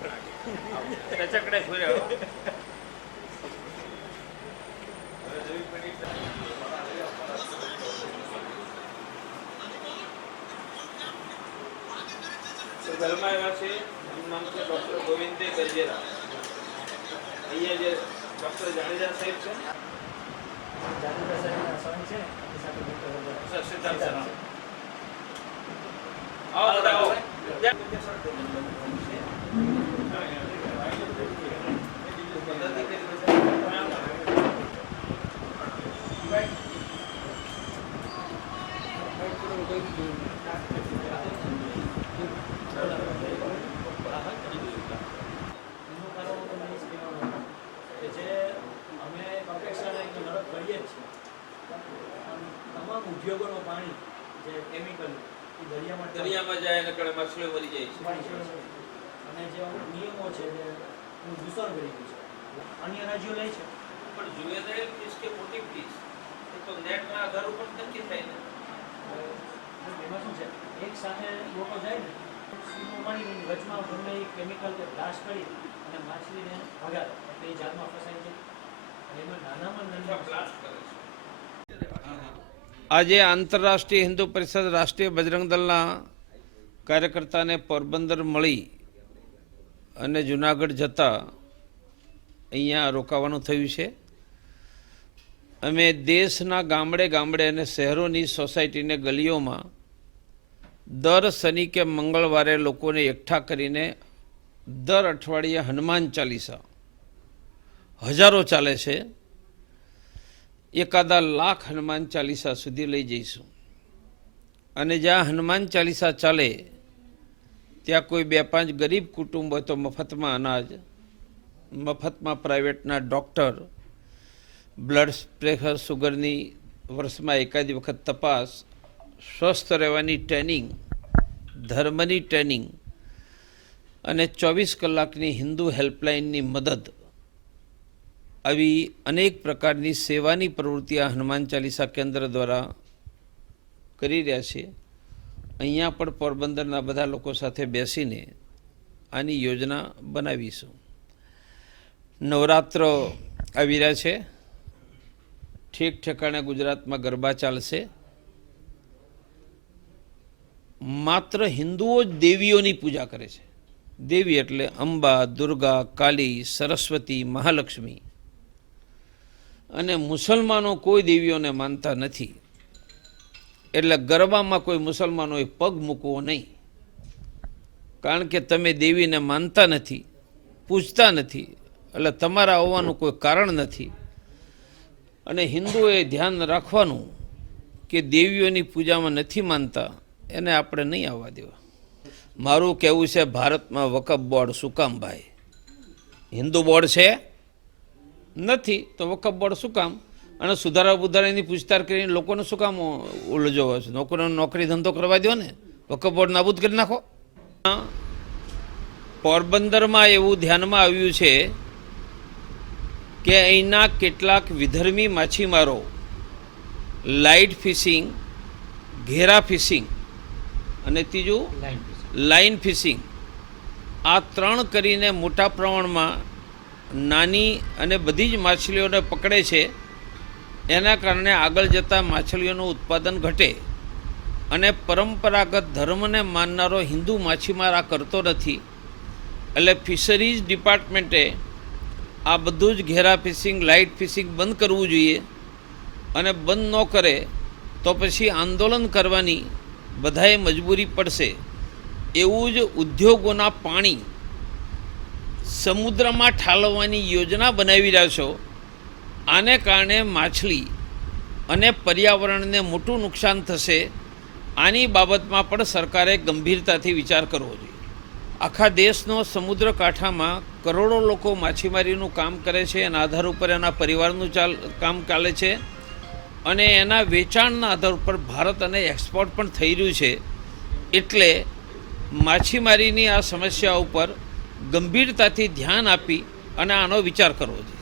ટચકડે फिरव ગલમાં એવા છે એમનું નામ છે ડૉક્ટર ગોવિંદે ગરજેરા અહીંયા જે ડૉક્ટર જાડેજા સાહેબ છે. જાદુગર સાહેબના son છે એની સાથે ડૉક્ટર સિદ્ધાર્થ સર આવો ઉદ્યોગોનું પાણી જે કેમિકલ દરિયામાં દરિયામાં જાય એટલે માછલીઓ મરી જાય છે. અને જે અમુક નિયમો છે જે હું દૂષણ કરી ગયું છે. અન્ય રાજ્યો લે છે. પણ જુવેનાઇલ ફિશ કે મોટી એ તો નેટના આધાર ઉપર નક્કી થાય ને. એમાં શું છે? એક સાથે લોકો જાય ને સ્કૂલમાં વચમાં ગમે એ કેમિકલ કે બ્લાસ્ટ કરી અને માછલીને ભગાડે. એટલે એ જાળમાં ફસાય છે. અને એમાં નાનામાં નાના બ્લાસ્ટ કરે છે. આજે આંતરરાષ્ટ્રીય હિન્દુ પરિષદ રાષ્ટ્રીય બજરંગ દળના કાર્યકર્તાને પોરબંદર મળી અને જુનાગઢ જતા અહીંયા રોકાવાનું થયું છે. અમે દેશના ગામડે ગામડે અને શહેરોની સોસાયટીને ગલીઓમાં દર શનિ કે મંગળવારે લોકોને એકઠા કરીને દર અઠવાડિયે હનુમાન ચાલીસા હજારો ચાલે છે. એકાદા લાખ હનુમાન ચાલીસા સુધી લઈ જઈશું. અને જ્યાં હનુમાન ચાલીસા ચાલે ત્યાં કોઈ બે પાંચ ગરીબ કુટુંબ હોય તો મફતમાં અનાજ, મફતમાં પ્રાઇવેટના ડૉક્ટર, બ્લડ પ્રેશર સુગરની વર્ષમાં એકાદ વખત તપાસ, સ્વસ્થ રહેવાની ટ્રેનિંગ, ધર્મની ટ્રેનિંગ અને ચોવીસ કલાકની હિન્દુ હેલ્પલાઇનની મદદ. આવી અનેક પ્રકારની સેવાની પ્રવૃત્તિ આ હનુમાન ચાલીસા કેન્દ્ર દ્વારા કરી રહ્યા છે અહીંયા પણ પોરબંદરના બધા લોકો સાથે બેસીને આની યોજના બનાવીશું. નવરાત્ર આવી રહ્યા છે. ઠેક ઠેકાણે ગુજરાતમાં ગરબા ચાલશે. માત્ર હિન્દુઓ જ દેવીઓની પૂજા કરે છે. દેવી એટલે અંબા, દુર્ગા, કાલી, સરસ્વતી, મહાલક્ષ્મી. અને મુસલમાનો કોઈ દેવીઓને માનતા નથી. એટલે ગરબામાં કોઈ મુસલમાનોએ પગ મૂકવો નહીં. કારણ કે તમે દેવીને માનતા નથી, પૂજતા નથી, એટલે તમારા આવવાનું કોઈ કારણ નથી. અને હિન્દુઓએ ધ્યાન રાખવાનું કે દેવીઓની પૂજામાં નથી માનતા, એને આપણે નહીં આવવા દેવા. મારું કહેવું છે, ભારતમાં વકફ બોર્ડ શું કામ ભાઈ? હિન્દુ બોર્ડ છે? નથી, તો વકફ બોર્ડ શું કામ? અને સુધારા બુધારાની પૂછતાછ કરીને લોકોને શું કામ ઉલઝવો છે? લોકોને નોકરી ધંધો કરવા દો ને વકફ બોર્ડ નાબૂદ કરી નાખો. પોરબંદરમાં એવું ધ્યાનમાં આવ્યું છે કે અહીંના કેટલાક વિધર્મી માછીમારો લાઇટ ફિશિંગ ઘેરા ફિશિંગ અને ત્રીજું લાઈન લાઇન ફિશિંગ આ ત્રણ કરીને મોટા પ્રમાણમાં નાની અને બધી જ માછલીઓને પકડે છે. એના કારણે આગળ જતાં માછલીઓનું ઉત્પાદન ઘટે અને પરંપરાગત ધર્મને માનનારો હિન્દુ માછીમાર આ કરતો નથી. એટલે ફિશરીઝ ડિપાર્ટમેન્ટે આ બધું જ ઘેરા ફિશિંગ, લાઇટ ફિશિંગ બંધ કરવું જોઈએ અને બંધ ન કરે તો પછી આંદોલન કરવાની બધાએ મજબૂરી પડશે. એવું જ ઉદ્યોગોના પાણી સમુદ્રમાં ઠાલવવાની યોજના બનાવી રહ્યા છો. આને કારણે માછલી અને પર્યાવરણને મોટું નુકસાન થશે, આની બાબતમાં પણ સરકારે ગંભીરતાથી વિચાર કરવો જોઈએ. આખા દેશનો સમુદ્ર કાંઠામાં કરોડો લોકો માછીમારીનું કામ કરે છે, એના આધાર ઉપર એના પરિવારનું ચાલ, કામ ચાલે છે અને એના વેચાણના આધાર ઉપર ભારત અને એક્સપોર્ટ પણ થઈ રહ્યું છે. એટલે માછીમારીની આ સમસ્યા ઉપર ગંભીરતાથી ધ્યાન આપી અને આનો વિચાર કરવો જોઈએ.